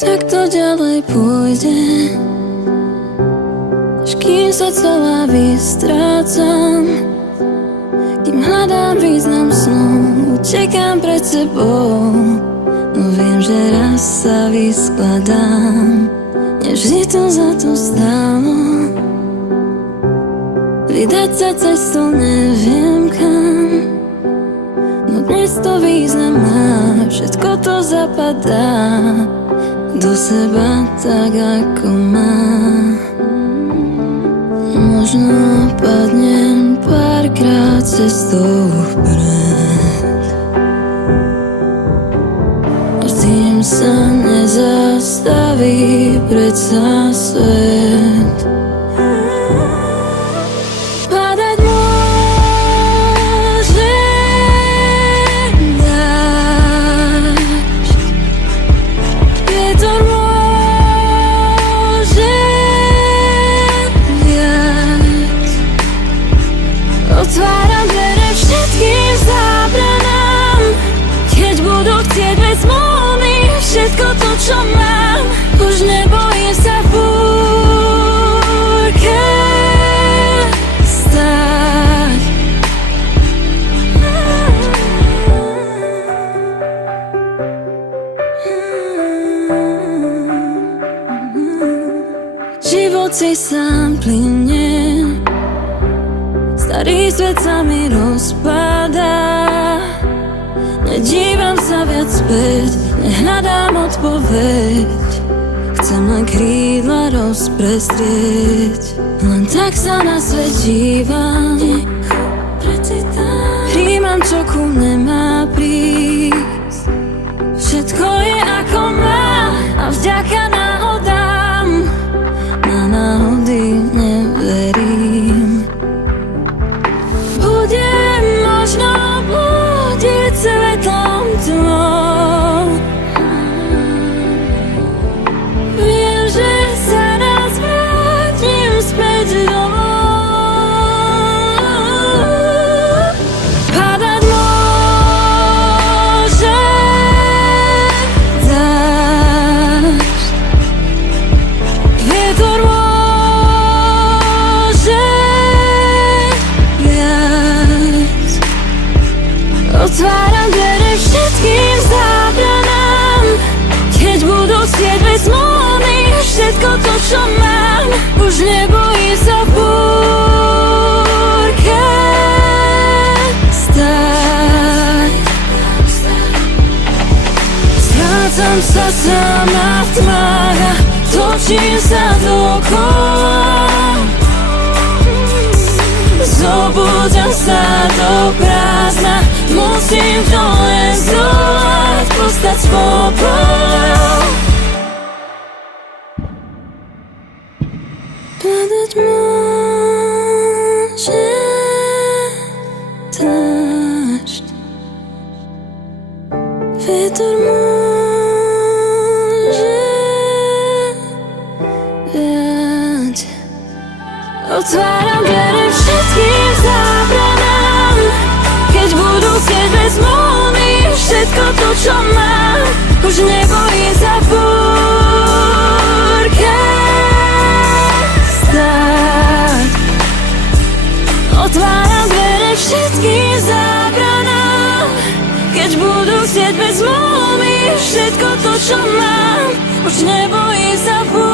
tak to ďalej pôjde, až kým sa celá vystrácam, kým hľadám význam snu, utekám pred sebou, no viem, že raz sa vyskladám. Nevždy to za to stálo, vydať sa cestou neviem kam, no dnes to význam má, všetko to zapadá do seba tak ako má. Možno padnem párkrát cestou vpred, a tým sa nezastaví predsa svet. Padať môže dážď, vietor môže viac. Otváram dvere všetkým zábranám, keď budú chcieť, vezmú mi všetko to, čo mám. Už nebojím sa v búrke stáť. Život si sám plynie, starý svet sa mi rozpadá. Nedívam sa viac späť, nehľadám odpoveď, chcem len krídla rozprestrieť. Len tak sa na svet dívam, príjmam, čo ku mne má prísť. Všetko je ako má a vďaka náhodám, na náhody neverím. Budem možno blúdiť svetlom tmou, viem, že sa raz vrátim späť domov. Padať môže dážď, vietor môže viac. Otváram dvere všetkým zábranám, keď budú chcieť, vezmú mi všetko to, čo mám. Už nebojím sa v búrke stáť. Strácam sa sama v tmách a točím sa dokola. Zobúdzam sa do prázdna, musím to len zdolať, postať z popola. Padať môže dážď, vietor môže viať. Otváram dvere všetkým zábranám, keď budú chcieť, vezmú mi všetko to, čo mám. Už nebojím sa v búrke stáť. Otváram dvere všetkým zábranám, keď budú chcieť, vezmú mi všetko to, čo mám. Už nebojím sa v búrke